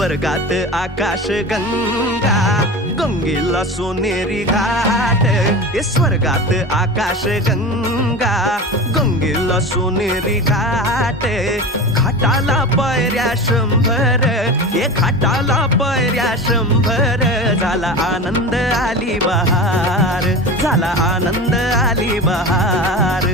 स्वर्गात आकाश गंगा, गंगेला सोनेरी घाट. स्वर्गात आकाश गंगा, गंगेला सोनेरी घाट. घाटाला पायऱ्या 100, घाटाला पायऱ्या 100. झाला आनंद आली बहार, झाला आनंद आली बहार.